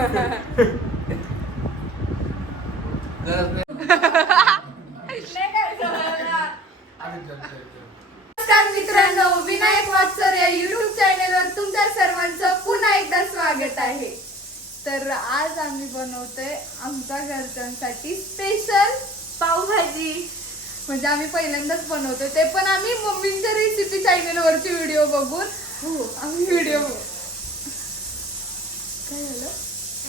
नमस्कार मित्रांनो विनायक वाटसर या युट्यूब चॅनेलवर तुमच्या सर्वांचं पुन्हा एकदा स्वागत आहे. तर आज आम्ही बनवतोय आमच्या घरच्यांसाठी स्पेशल पावभाजी. म्हणजे आम्ही पहिल्यांदाच बनवतोय ते पण आम्ही मम्मींच्या रेसिपी चॅनेलवरची व्हिडिओ बघून. हो आम्ही व्हिडिओ काय झालं?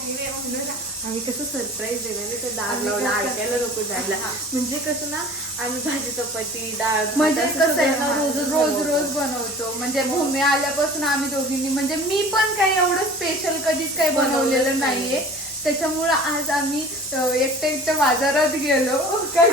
आम्ही कसं सरप्राईज देणार आहे, ते डाळ लावला ऐकायला नको जायला. हा. म्हणजे कसं ना आम्ही भाजी चपाती डाळ म्हणजे कसं आहे ना रोज रोज बनवतो. रोज बनवतो. म्हणजे भूमी आल्यापासून आम्ही दोघींनी म्हणजे मी पण काही एवढं स्पेशल कधीच काही बनवलेलं नाहीये. त्याच्यामुळं आज आम्ही एकट्या एकट्या बाजारात गेलो. काय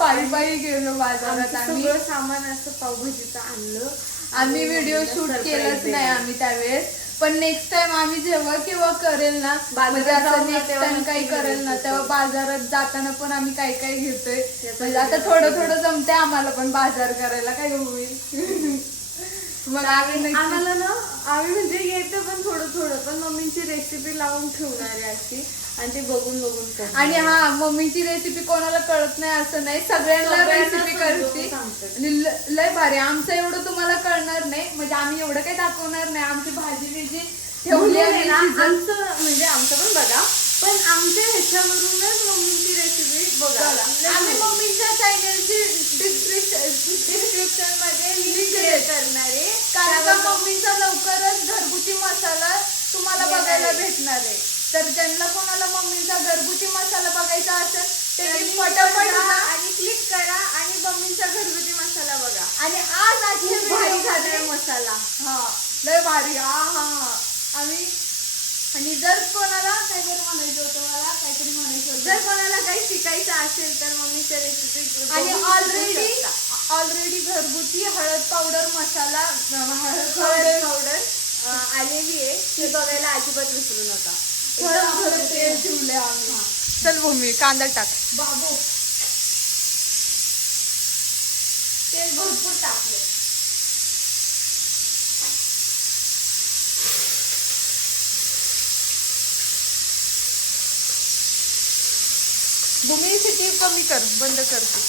पायी पायी गेलो बाजारात आम्ही. सामान असं पावभाजीचं आणलं. आम्ही व्हिडिओ शूट केलंच नाही. आम्ही त्यावेळेस. पण नेक्स्ट टाइम आम्ही जेव्हा किंवा करेल ना म्हणजे असं नेक्स्ट टाइम काही करेल ना तेव्हा बाजारात जाताना पण आम्ही काय काय घेतोय. म्हणजे आता थोडं थोडं जमते आम्हाला पण बाजार करायला काय होईल. मग आम्ही नक्की- आम्हाला ना आम्ही म्हणजे येतं पण थोडं थोडं. पण मम्मीची रेसिपी लावून ठेवणार आहे अशी. आणि ते बघून बघून. आणि हा मम्मीची रेसिपी कोणाला कळत नाही असं नाही. सगळ्यांना रेसिपी करते. आणि लय भारी. आमचं एवढं तुम्हाला कळणार नाही. म्हणजे आम्ही एवढं काही दाखवणार नाही. आमची भाजी बिजी ठेवली आहे आमचं म्हणजे आमचं पण बघा. पण आमच्या ह्याच्यावरूनच मम्मीची रेसिपी बघा आम्ही मम्मीच्या चॅनलची डिस्क्रिप्शनमध्ये लिंक करणार आहे. कारण का मम्मीचा लवकरच घरगुती मसाला तुम्हाला बघायला. भेटणार आहे. तर ज्यांना कोणाला मम्मीचा घरगुती मसाला बघायचा असेल त्यांनी त्यांनी पटापट जा जा. आणि क्लिक करा आणि मम्मीचा घरगुती मसाला बघा. आणि आज आजच्या खूप भारी मध्ये- मसाला. हा लय भारी. हा हा. आम्ही आणि जर कोणाला काहीतरी म्हणायचं होतं मला काहीतरी म्हणायचं जर होतं कोणाला काही शिकायचं असेल तर मम्मीच्या रेसिपी आणि ऑलरेडी ऑलरेडी घरगुती हळद पावडर मसाला हळद पावडर आलेली आहे ती बघायला अजिबात विसरू नका. तेल मसाला. ठेवले आम्ही. चल भूमी कांदा टाक. बाबू तेल भरपूर टाकले भूमी सिटी कमी कर बंद कर तू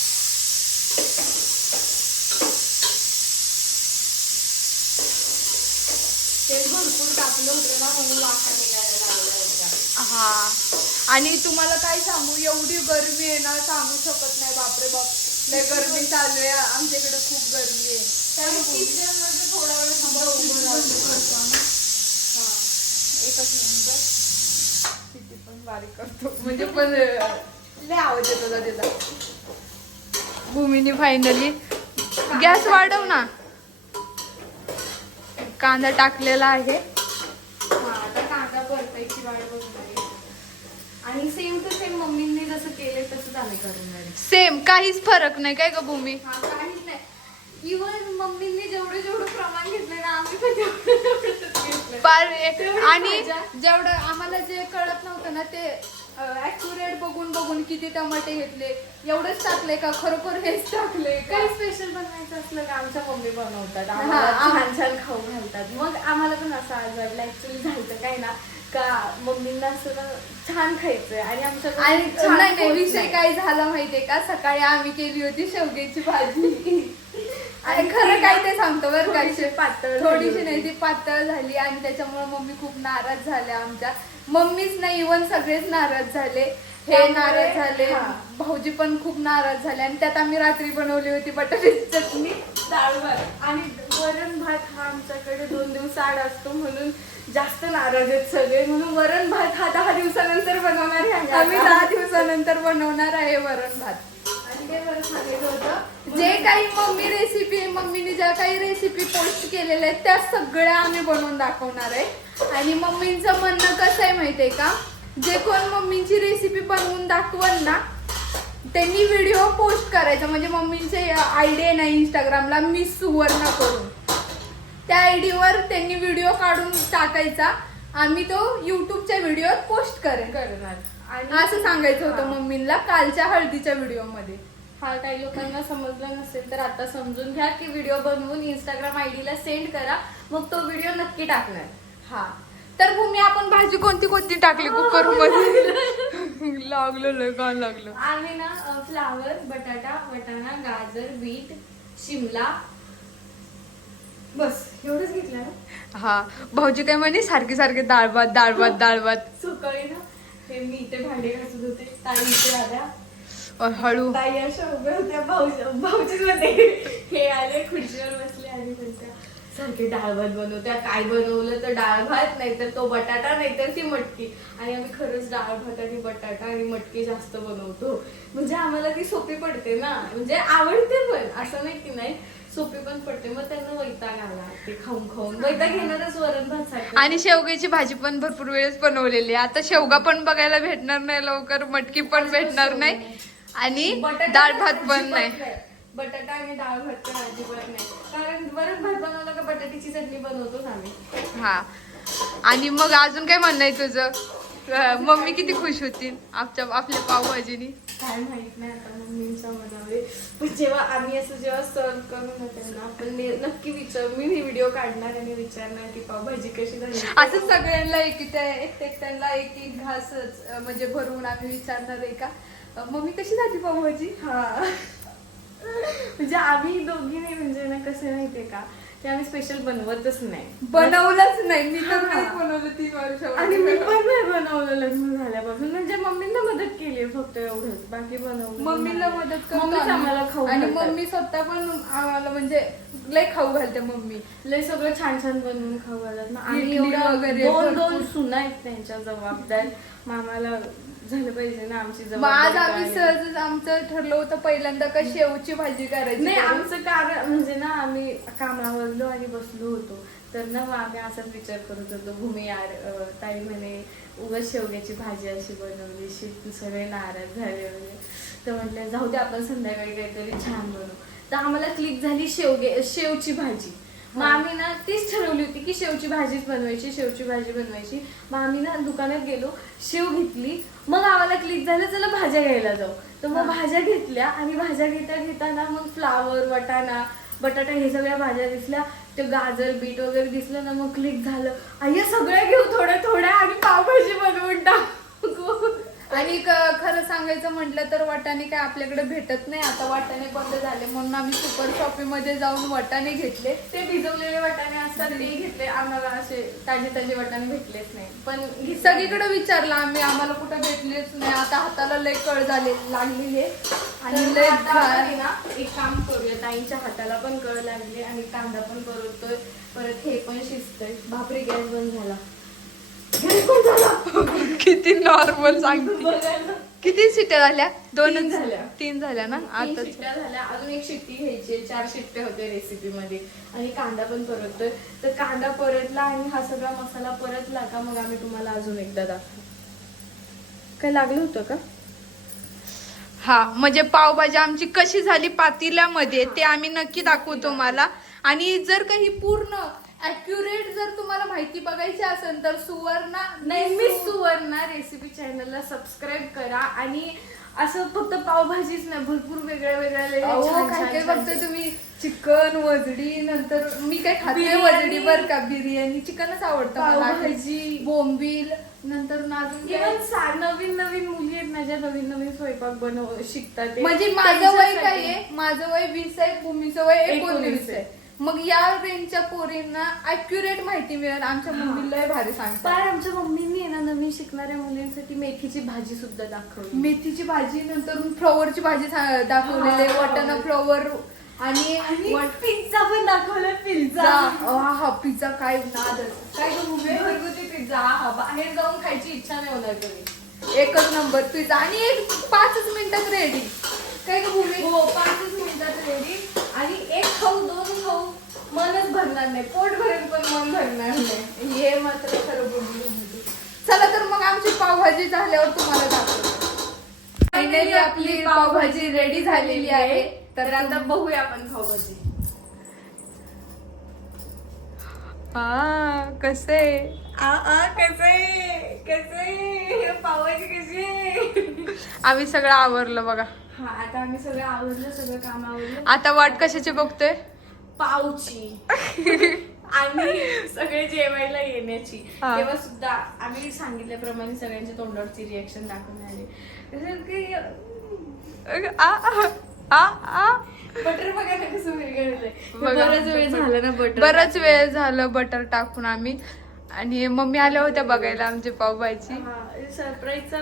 भरपूर टाकलं होतं ना म्हणून वासा निघायला लागला होता. हा. आणि तुम्हाला काय सांगू एवढी गरमी आहे ना सांगू शकत नाही बापरे बाप. लय गरमी चालू आहे आमच्याकडे खूप गरमी आहे. त्यामुळे किचनमध्ये थोडा वेळ थांबा उभं राहतो एकच मिनिट किती पण बारीक करतो. म्हणजे पण लय आवाज येतो जा त्याचा भूमीने फायनली गॅस वाढव ना. कांदा टाकलेला आहे. आता कांदा परतायची वाट बघणार आहे आणि सेम टू सेम मम्मीने जसं केलंय तसंच आम्ही सेम काहीच फरक नाही काय ग भूमी? काहीच नाही. इवन मम्मीने जेवढं जेवढं प्रमाण घेतलंय ना आम्ही पण तेवढी आणि. जेवढं आम्हाला जे कळत नव्हतं ना ते ऍक्युरेट बघून बघून किती टमाटे घेतले एवढंच टाकले का? खरोखर हेच टाकले काही स्पेशल बनवायचं असलं का आमच्या मम्मी बनवतात आम्हाला छान छान खाऊ घालतात. मग आम्हाला पण असं आज वाटलं ऍक्च्युली झालं काय ना का मम्मींना असं ना छान खायचंय आणि आमच्या आणि विषय. काय झाला माहितीये का? सकाळी आम्ही केली होती शेवग्याची भाजी. आणि खरं काय ते सांगतो बरं का? थोडीशी पातळ थोडीशी. नाही ती पातळ झाली आणि त्याच्यामुळे मम्मी खूप नाराज झाल्या आमच्या. मम्मीच नाही इवन सगळेच नाराज झाले. हे नाराज झाले. भाऊजी पण खूप नाराज झाले. आणि त्यात आम्ही रात्री बनवली होती बटाट्याची चटणी. डाळ भात. आणि वरण भात हा आमच्याकडे दोन दिवस आड असतो म्हणून जास्त नाराज आहेत सगळे. म्हणून वरण भात हा दहा दिवसानंतर बनवणार आहे आम्ही. दहा दिवसानंतर बनवणार आहे वरण भात. जे काही मम्मी रेसिपी मम्मीने ज्या काही रेसिपी पोस्ट केलेल्या आहेत त्या सगळ्या आम्ही बनवून दाखवणार आहे. आणि मम्मींचं म्हणणं कसं आहे माहितीये का? जे कोण मम्मीची रेसिपी बनवून दाखवल ना त्यांनी व्हिडिओ पोस्ट करायचा. म्हणजे मम्मींचे आयडी आहे ना इंस्टाग्रामला मिस सुवर्ण करून. त्या आयडीवर त्यांनी व्हिडिओ काढून टाकायचा. आम्ही तो युट्यूबच्या व्हिडिओत पोस्ट करेन. करणार. आणि असं सांगायचं होतं. मम्मींना कालच्या हळदीच्या व्हिडिओमध्ये हा काही लोकांना समजलं नसेल तर आता समजून घ्या की व्हिडिओ बनवून इंस्टाग्राम आयडीला सेंड करा. मग तो व्हिडिओ नक्की टाकणार. हा. तर भूमी आपण भाजी कोणती कोणती टाकली? कुकरमध्ये लागलो लय गाण लागलो. आम्ही ना फ्लावर बटाटा वटाणा गाजर बीट शिमला. बस एवढंच घेतलं ना? हा. भाऊजी काय म्हणे सारखे सारखे डाळ भात डाळ भात डाळ भात. सकाळी ना? हे मी इथे भांडे घासत होते. ताई इथे आल्या. और हळू. ताई अशा उभ्या होत्या. भाऊजी भाऊजीच मध्ये हे आले खुर्चीवर बसले. आणि म्हणत्या सारखे डाळ भात बनवत्या काय बनवलं तर डाळ भात नाहीतर तो बटाटा नाहीतर ती मटकी. आणि आम्ही खरंच डाळ भात आणि बटाटा आणि मटकी जास्त बनवतो. म्हणजे आम्हाला ती सोपी पडते ना. म्हणजे आवडते पण. असं नाही की नाही सोपी पण पडते. मग त्यांना वैताग आला. ते खाऊन खाऊन वैताग घेणारच वरण भात आणि शेवग्याची भाजी पण भरपूर वेळेस बनवलेली आहे. आता शेवगा पण बघायला भेटणार नाही लवकर. मटकी पण भेटणार नाही. आणि डाळ भात पण नाही. बटाटा आणि डाळ भात तर अजिबात नाही. कारण वरण भात बनवला का बटाट्याची चटणी बनवतोच आम्ही. हा. आणि मग अजून काय म्हणणं आहे तुझं? मम्मी किती खुश होतील? आपच्या आपल्या पावभाजीनी? काय माहीत नाही आता मम्मींच्या मनावर पण जेव्हा आम्ही असं जेव्हा सर्व करून त्यांना आपण नक्की विचार मी व्हिडिओ काढणार आणि विचारणार की पावभाजी कशी झाली. असं सगळ्यांना एक एक एकट्यांना एक एक घासच म्हणजे भरवून आम्ही विचारणार आहे का? मम्मी कशी झाली पावभाजी? हा. म्हणजे आम्ही दोघी नाही म्हणजे ना कसं माहितीये का ते आम्ही स्पेशल बनवतच नाही बनवलंच नाही मी तर. नाही बनवलं तीन वर्ष आणि मी पण नाही बनवलं लग्न झाल्यापासून म्हणजे मम्मींना मदत केली फक्त एवढंच बाकी बनवलं मम्मीला. मदत करतो मम्मीच आम्ही. आम्हाला खाऊ आणि घालतात. मम्मी स्वतः पण आम्हाला म्हणजे लय खाऊ घालते मम्मी लय सगळं छान छान बनवून खाऊ घालत ना आणि इडली एवढ्या वगैरे दोन भरपूर. दोन सुना आहेत त्यांच्या जबाबदार मग आम्हाला झालं पाहिजे ना आमची आज जबाबदारी आम्ही काय आहे. सहजच आमचं ठरलं होतं पहिल्यांदा का शेवची भाजी करायची नाही. आमचं कारण म्हणजे ना आम्ही कामावरलो आणि बसलो होतो. तर ना मग आम्ही असाच विचार करत होतो भूमी यार अं, ताई म्हणे उगाच शेवग्याची भाजी अशी बनवली शी सगळे नाराज झाले म्हणजे तर म्हटलं जाऊ दे आपण संध्याकाळी काहीतरी छान बनवू. तर आम्हाला क्लिक झाली शेवगे शेवची भाजी. मग आम्ही ना तीच ठरवली होती की शेवची भाजीच बनवायची शेवची भाजी बनवायची. मग आम्ही ना दुकानात गेलो शेव घेतली. मग आम्हाला क्लिक झालं चला भाज्या घ्यायला जाऊ. तर मग भाज्या घेतल्या आणि भाज्या घेता घेताना मग फ्लावर वटाणा बटाटा हे सगळ्या भाज्या दिसल्या. ते गाजर बीट वगैरे दिसलं ना मग क्लिक झालं. आई सगळ्या घेऊ थोड्या थोड्या आणि पावभाजी बनवून टाकू. आणि खरं सांगायचं म्हटलं तर वाटाणे काय आपल्याकडे भेटत नाही. आता वाटाणे बंद झाले म्हणून आम्ही सुपर शॉपिंगमध्ये जाऊन वाटाणे घेतले. ते भिजवलेले वाटाणे असतात ते घेतले. आम्हाला असे ताजे ताजे वाटाणे भेटलेच नाही. पण. सगळीकडे विचारलं आम्ही. आम्हाला कुठं भेटलेच नाही. आता हाताला लय कळ झाले लागलेली. आहे. आणि लय ना एक काम करूया. ताईंच्या हाताला पण कळ लागली आणि कांदा पण परततोय. परत हे पण शिजतंय. बापरे गॅस बंद झाला. किती नॉर्मल सांगते. किती शिट्ट्या झाल्या? तीन झाल्या. तीन झाल्या ना? आता शिट्ट्या झाल्या. अजून एक शिट्टी घ्यायची चार शिट्ट्या होत्या रेसिपी मध्ये. आणि कांदा पण परततोय. तर कांदा परतला आणि हा सगळा मसाला परतला का मग आम्ही तुम्हाला अजून एकदा दाखवू. काय लागलं होतं का? हा म्हणजे पावभाजी आमची कशी झाली पातेल्यामध्ये ते आम्ही नक्की दाखवू तुम्हाला. आणि जर काही पूर्ण अॅक्युरेट जर तुम्हाला माहिती बघायची असेल तर सुवर्णा नेहमी सुवर्णा. रेसिपी चॅनलला सबस्क्राईब करा. आणि असं फक्त पावभाजीच नाही भरपूर वेगळ्या वेगळ्या बघताय तुम्ही? चिकन वजडी नंतर मी काय खाते. वजडी बर का? बिर्याणी. चिकनच आवडतं मला. पावभाजी. बोंबील नंतर सा नवीन नवीन मुली आहेत माझ्या नवीन नवीन स्वयंपाक बनव शिकतात. म्हणजे माझं वय काय आहे? माझं वय वीस आहे भूमीचं वय एकोणवीस आहे. मग या रेंजच्या पोरींना अॅक्युरेट माहिती मिळेल. आमच्या मम्मीला लय भारी सांगतात. पण आमच्या मम्मींनी आहे ना नवीन शिकणाऱ्या मुलींसाठी मेथीची भाजी सुद्धा दाखवली. मेथीची भाजी नंतर फ्लॉवरची भाजी दाखवलेली आहे. वाटाणा फ्लॉवर आणि पिझ्झा पण दाखवला पिझ्झा हा हा पिझ्झा काय नादच. काय? घरगुती पिझ्झा हा बाहेर जाऊन खायची इच्छा नाही होणार कधी. एकच नंबर पिझ्झा आणि एक पाचच मिनिटात रेडी काय का भूमी हो पाचच मिनिटात रेडी आणि एक खाऊ दोन खाऊ मनच भरणार नाही पोट भरेल पण मन भरणार नाही. हे मात्र खरं बोलली. चला तर मग आमची पावभाजी झाल्यावर तुम्हाला दाखवतो. फायनली आपली पावभाजी रेडी झालेली आहे. तर आता बघूया आपण पावभाजी. हा कसे? आ आ कसे? कसे? पावभाजी कशी आम्ही सगळं आवरलं बघा. हा आता आम्ही सगळं आवडलं सगळं काम आवडलं आता वाट कशाची बघतोय? पावची. आणि सगळे जेवायला येण्याची. हा. तेव्हा सुद्धा आम्ही सांगितल्याप्रमाणे सगळ्यांच्या तोंडावरची रिएक्शन दाखवून आले. जसं की, आ, आ, आ, आ. बटर बघा ना कसं विरघळलंय. बघा. बराच वेळ झाला ना बटर बराच वेळ झालं बटर टाकून आम्ही. आणि मम्मी आल्या होत्या बघायला आमची पावभाजी. सरप्राईजचा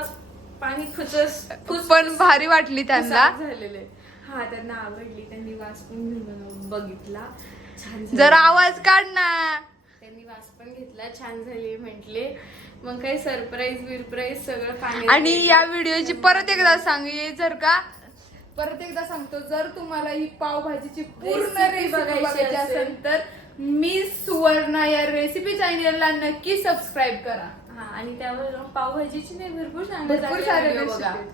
पाणी खुचस खुस- पण भारी वाटली त्यांना. खुसाक झालेले हा त्यांना आवडली. त्यांनी वास पण घेऊन बघितला. छान झाली. जरा आवाज काढ ना. त्यांनी वास पण घेतला. छान झाली म्हटले. मग काही सरप्राईज बिरप्राईज सगळं पाणी आणि या व्हिडिओची परत एकदा सांग ये जर का. परत एकदा सांगतो जर तुम्हाला ही पावभाजीची पूर्ण Recipe रेसिपी बघायची बघायची असेल? असेल तर मी सुवर्णा या रेसिपी चॅनलला नक्की सबस्क्राईब करा. हा आणि त्यावर पावभाजीची नाही भरपूर छान भरपूर सारे recipe आहेत.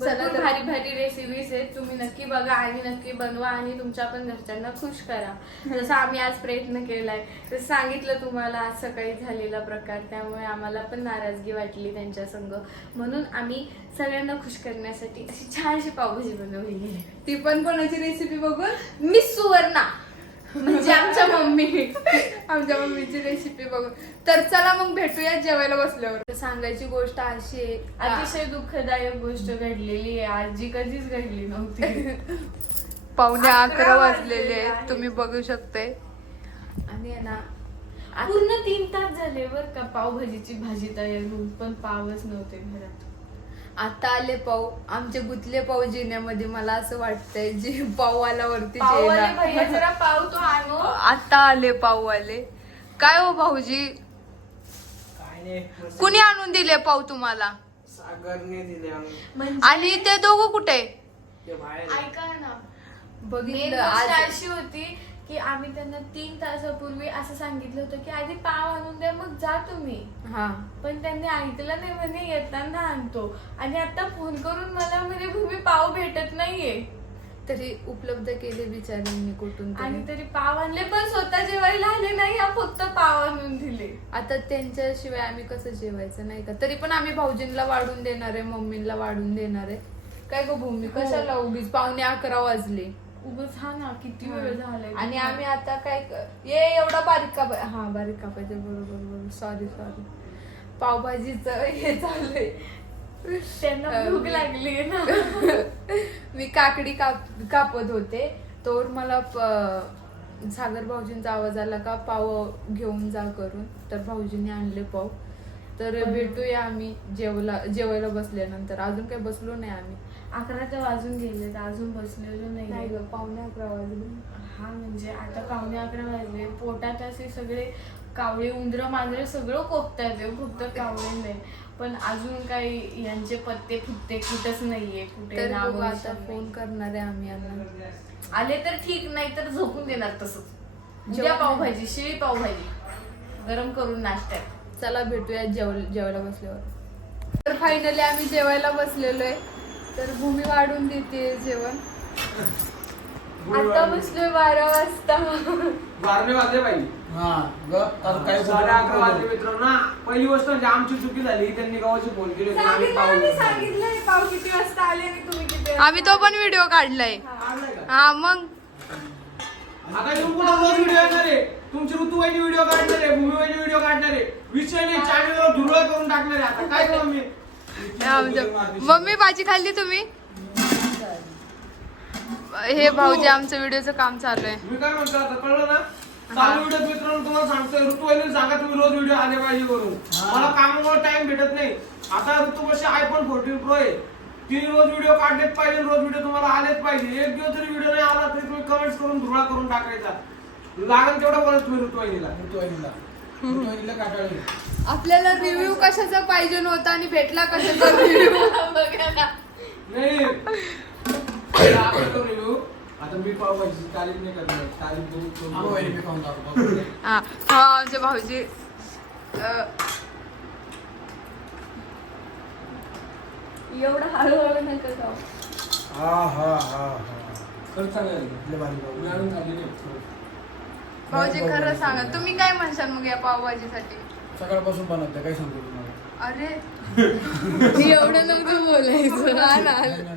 तर- भारी भारी रेसिपीज आहेत. तुम्ही नक्की बघा आणि नक्की बनवा आणि तुमच्या पण घरच्यांना खुश करा. जसं आम्ही आज प्रयत्न केलाय. तर सांगितलं तुम्हाला आज सकाळी झालेला प्रकार त्यामुळे आम्हाला पण नाराजगी वाटली त्यांच्या संग. म्हणून आम्ही सगळ्यांना खुश करण्यासाठी अशी छानशी पावभाजी बनवली ती पण कोणाची रेसिपी बघून मिस सुवर्णा. म्हणजे आमच्या मम्मी आमच्या मम्मीची रेसिपी बघून. तर चला मग भेटूया जेवायला बसल्यावर. सांगायची गोष्ट अशी आहे अतिशय दुःखदायक गोष्ट घडलेली आहे. आजी कधीच घडली नव्हती. पावणे अकरा वाजलेले आहेत. तुम्ही बघू शकताय आणि ना पूर्ण तीन तास झाले बर का पावभाजीची भाजी तयार होऊन पण पावच नव्हते घरात. आता आले पाव आमचे गुतले पाव जिन्यामध्ये मला असं वाटतंय जे. भैया जरा पाव तो आणो आता आले पाववाले काय हो भाऊजी. कुणी आणून दिले पाव तुम्हाला सागरने दिले. म्हणजे आणि ते दोघं कुठे. ऐका ना बघितलं अशी होती की आम्ही त्यांना तीन तासापूर्वी असं सांगितलं होतं की आधी पाव आणून द्या मग जा तुम्ही. हा. पण त्यांनी ऐकलं नाही म्हणे येताना आणतो. आणि आता फोन करून मला म्हणे भूमी पाव भेटत नाहीये. तरी उपलब्ध केले बिचाऱ्यांनी कुठून तरी. आणि तरी पाव आणले पण स्वतः जेवायला आले नाही हा फक्त पाव आणून दिले. आता त्यांच्याशिवाय आम्ही कसं जेवायचं नाही का? तरी पण आम्ही भाऊजींना वाढून देणार आहे मम्मीला वाढून देणार आहे. काय गो भूमी हो. कशाला उगीच पावणे अकरा वाजले? उगाच हा ना किती वेळ झालाय आणि आम्ही आता काय ये एवढा बारीक काप हा बारीक कापायचे बरोबर बरोबर. सॉरी सॉरी पावभाजीच हे चाललंय. त्यांना भूक लागली ना. मी काकडी काप कापत होते. तोवर मला सागर भाऊजींचा आवाज आला का पाव घेऊन जा करून. तर भाऊजींनी आणले पाव. तर भेटूया आम्ही जेवला जेवायला बसल्यानंतर. अजून काही बसलो नाही आम्ही. अकरा तर वाजून गेले आजून बसलेलो नाही ग पावणे अकरा वाजले. हा म्हणजे आता पावणे अकरा वाजले. पोटात असे सगळे कावळे उंदर मांजरे सगळं कोकतात फक्त कावळे नाही. पण अजून काही यांचे पत्ते फुत्ते कुठंच नाहीये. कुठे नाव आता फोन. करणार आहे आम्ही यांना आले तर ठीक नाही तर झोपून देणार तसंच. उद्या पावभाजी शिळी पावभाजी. गरम करून नाश्त्यात. चला भेटूया जेव जेवायला बसल्यावर. तर फायनली आम्ही जेवायला बसलेलो आहे तर भूमी वाढून देते जेवण. आता बसलोय बारा वाजता. बारणे वाजले हा ग आता साडे अकरा वाजले मित्रांनो. पहिली गोष्ट म्हणजे आमची चुकी झाली. त्यांनी गावाची फोन केली होती. आम्ही सांगितलं ना, सांगितलंय पाव किती वाजता आले आणि तुम्ही किती वाजता आम्ही तो पण व्हिडिओ काढलाय. आणलंय का? हा मग. आता रोज व्हिडिओ येणार आहे. तुमची ऋतुवाहिनी व्हिडिओ काढणार आहे भूमीवाहिनी व्हिडिओ काढणार आहे. विषय नाही चॅनलवर धुरळ करून टाकणार आहे. आता काय करू मी मम्मी भाजी खाल्ली तुम्ही? हे भाऊजी आमचं व्हिडिओचं काम चालू आहे मी काय म्हणतो आता? कळलं ना? चालू व्हिडिओ मित्रांनो तुम्हाला सांगतोय ऋतुवाहिनी सांगा तुम्ही रोज व्हिडिओ आले पाहिजे करून मला कामामुळे टाइम भेटत नाही. आता ऋतू आयफोन फोर्टीन प्रो आहे. तिने रोज व्हिडिओ काढलेच पाहिजे रोज व्हिडिओ तुम्हाला आलेच पाहिजे. एक दिवस जरी व्हिडिओ नाही आला तरी तुम्ही कमेंट्स करून धुळा करून टाकायचा. लागेल तेवढं बोलत तुम्ही ऋतुवाहिनीला काटाळली आपल्याला रिव्ह्यू कशाचा पाहिजे नव्हता आणि भेटला कशाचा रिव्ह्यू बघा ना. नाही. रिव्ह्यू आता मी पावभाजी तारीफ नाही करणार. तारीफ देऊ आम्ही वहिनी मी खाऊन टाकतो हा हा आमचे भाऊजी. एवढं हळूहळू नका जाऊ. हा हा हा हा. खरंच चांगलं भाऊजी खरं सांगा तुम्ही काय म्हणशाल मग या पावभाजीसाठी? सकाळपासून बनवते काय सांगतो तुम्हाला? अरे. एवढं नव्हतं बोलायचं. हा ना. नाही ना.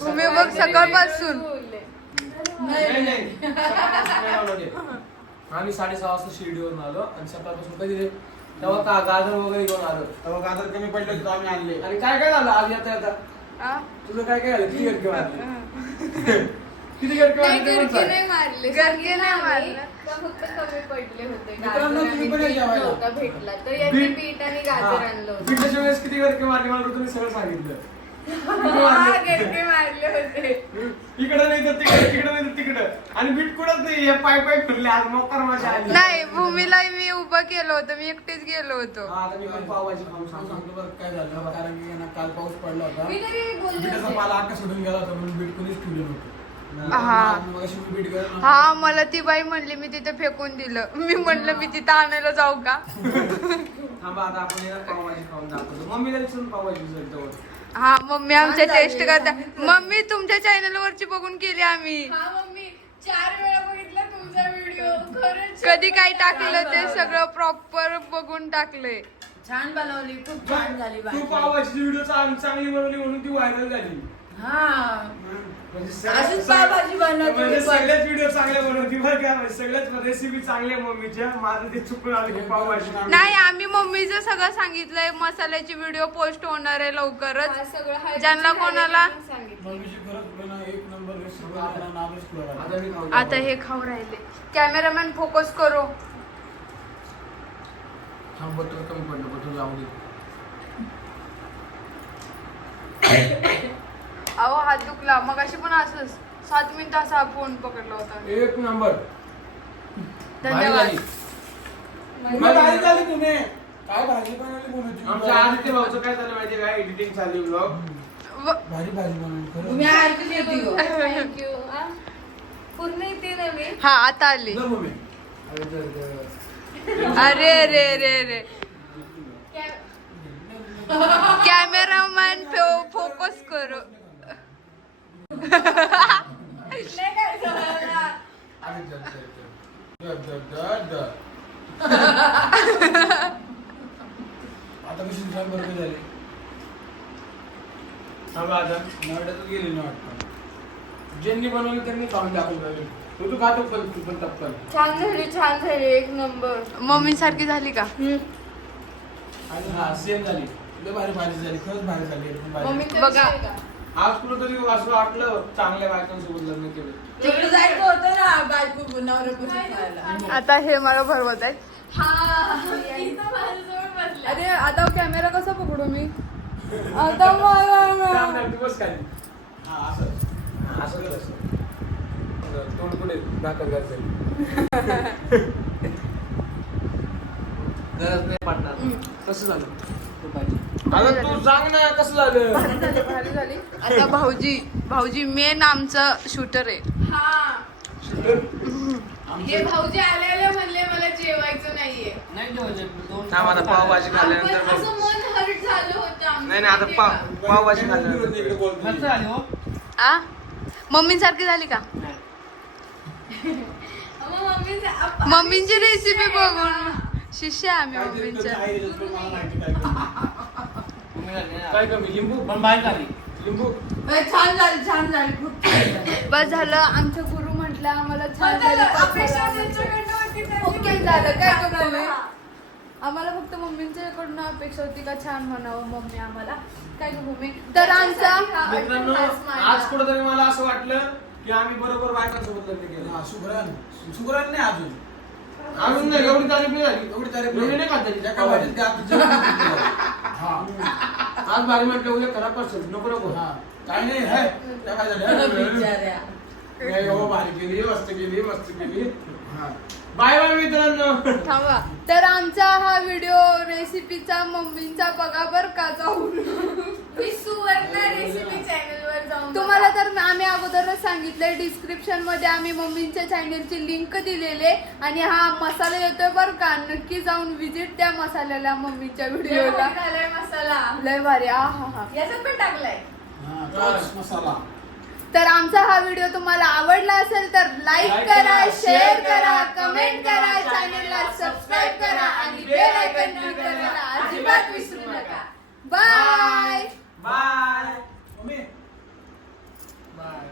तुम्ही बघ सकाळपासून. बोलले. नाही नाही. सकाळपासून नाही बनवले. आम्ही साडेसहा वाजता शिर्डीवरून आलो आणि सकाळपासून कधी रे? तेव्हा का गाजर वगैरे घेऊन आलो? तेव्हा गाजर कमी पडले होते आम्ही आणले. आणि काय काय झालं? आज येता येता? तुझं काय काय झालं? किती गटके मारले? किती गटके मारले. नाही मारले. गरके नाही मारले मारलं पण फक्त कमी पडले होते मित्रांनो, गाजर तुम्ही आणि पण या बीट जेवायला. नव्हता भेटला. तर यांनी बीट- बीट आणि गाजर आणलं. होतं. बीटच्या वेळेस किती गटके मारले मला ऋतूने सगळं सांगितलं. हा, गरके मारले होते. इकडं नाही तर तिकडे तिकडं नाही तर तिकडं. आणि बीट कुठंच नाही हे पाय पाय फिरले आज मोकर माझ्या आली नाही भूमीला मी उभं केलं होतं मी एकटीच गेलो होतो. हा, आता मी पण पावभाजी खाऊन सांग- सांगतो. सांगतो बरं काय झालं कारण की काल पाऊस पडला होता. मी तरी बोलले बीटाचा होते. पाला आका सोडून गेला होता म्हणून बीट कोणीच ठेवलं नव्हतं. हा. हा मला ती बाई म्हणली मी तिथे फेकून दिलं. मी म्हणलं मी तिथं आणायला जाऊ का? हा मम्मी आमच्या टेस्ट करता. मम्मी तुमच्या चॅनल वरची बघून केली आम्ही. हा मम्मी चार वेळा बघितला तुमचा व्हिडिओ खरंच कधी काय टाकलं ते सगळं प्रॉपर बघून टाकलंय. छान बनवली खूप छान झाली तू व्हिडिओ चांगली बनवली म्हणून ती व्हायरल झाली. हा म्हणजे अशीच पावभाजी बनवते म्हणजे मी पण. सगळ्याच व्हिडिओ चांगले बनवती बरं का म्हणजे सगळ्याच रेसिपी चांगल्या मम्मीच्या माझं ते चुकून आलं की पावभाजी नाही आम्ही मम्मीचं सगळं सांगितलंय मसाल्याची व्हिडिओ पोस्ट होणार आहे लवकरच हा सगळं हळदीची ज्यांना कोणाला- पण सांगितलं. मम्मीची खरंच ना एक नंबर रेसिपी आपण नावच ठेवला. आता मी खाऊन आता हे खाऊ राहिले कॅमेरामॅन फोकस करो थांब बटर कमी पडलं बटर जाऊ दे अहो हात दुखला. मग अशी पण असंच. सात मिनिट असा फोन पकडला होता. एक नंबर. धन्यवाद. झाली. तुम्ही भारी झाली तुम्ही. काय भाजी बनवली बोलू आमच्या आदित्य भाऊचं काय झालं माहितीये का? एडिटिंग चालली ब्लॉग व- भारी भाजी बनवली तुम्ही खरं आरती येते हो. Thank you. हा. पूर्ण येते ना मी? हा आता आली. मम्मी अरे रे रे रे कॅमेरामॅन फोकस करो. आता कशी दुसऱ्या बरोबर झाली थांबा आता नोएडातच गेली ना वाटतं ज्यांनी बनवलं त्यांनी खाऊन दाखवून राहिले तू तू खातो पण तू पण टप्पल छान झाली छान झाली एक नंबर मम्मी सारखी झाली का? आणि हा सेम झाली. लय भारी भाजी झाली खरंच भारी झाली. भारी. मम्मी बघा. आज कुठं तरी असं वाटलं चांगल्या बायकांसोबत लग्न केलं. तिकडे जायचं होतं ना बायको नवऱ्यापासून आता हे मला भरवत आहेत. हा बसला. अरे आता कॅमेरा कसा पकडू मी? आता मला हा असं. असं तोंड पुढे दाखल गरज नाही पडणार. कसं झालं? आता तू सांग ना कसं झालं? भारी झाली आता भाऊजी भाऊजी मेन आमचं शूटर आहे. हा. हे भाऊजी आले आले म्हणले मला जेवायचं नाहीये. थांब आता पावभाजी आपण खाल्ल्यानंतर असं बघू. मन हर्ट झालं होतं आमचं नाही नाही आता माहितीये पाव? पावभाजी खाल्ल्यानंतर बोलतोय. आ? मम्मीसारखी झाली का? मग मम्मीचं आप- मम्मींची रेसिपी बघून. शिष्य आहे आम्ही मम्मींच्या. काय आहे, मला माहिती काय करू. काय कमी? लिंबू? पण बाहेर झाली लिंबू? ए, छान झाली छान झाली खूप छान झाली. बस झालं. आमचे गुरु म्हटलं आम्हाला छान झाली. अपेक्षा. त्यांच्याकडनं होती त्यांनी ओके झालं. काय करू. आम्हाला फक्त मम्मींच्याकडनं अपेक्षा होती का छान म्हणावं मम्मी आम्हाला. काय गं भूमी तर आमचा मित्रांनो. आज कुठेतरी मला असं वाटलं की आम्ही बरोबर बायकांसोबत लग्न केलं. हा, सुगरण सुगरण नाही अजून. अजून नाही एवढी तारीफ नाही झाली. एवढी एवढी नाही का भाजीत का आता जेवण किती केलं? हा. आज भारी म्हटलं उद्या खराब असेल नको नको. हा. काय नाही हे, त्या काय झालं बिचाऱ्या. काय हो, भारी केली मस्त केली मस्त केली. हा. बाय बाय मित्रांनो. थांबा. तर आमचा हा व्हिडिओ रेसिपीचा मम्मींचा बघा बर का जाऊन. मी सुवर्ण रेसिपी चॅनल वर जाऊन तुम्हाला तर आम्ही अगोदरच सांगितलंय डिस्क्रिप्शनमध्ये आम्ही मम्मींच्या चॅनलची लिंक दिलेली आहे. आणि हा मसाला येतोय बर का नक्की जाऊन विजिट द्या मसाल्याला मम्मीच्या व्हिडिओला झालाय मसाला. लय भारी आ हा हा. याच्यात पण टाकलाय. हा तोच मसाला. तर आमचा हा व्हिडिओ तुम्हाला आवडला असेल तर लाईक Like करा शेअर share करा करा, कमेंट करा चॅनलला सबस्क्राईब करा आणि बेल आयकॉन क्लिक करायला अजिबात विसरू नका. Bye bye mummy bye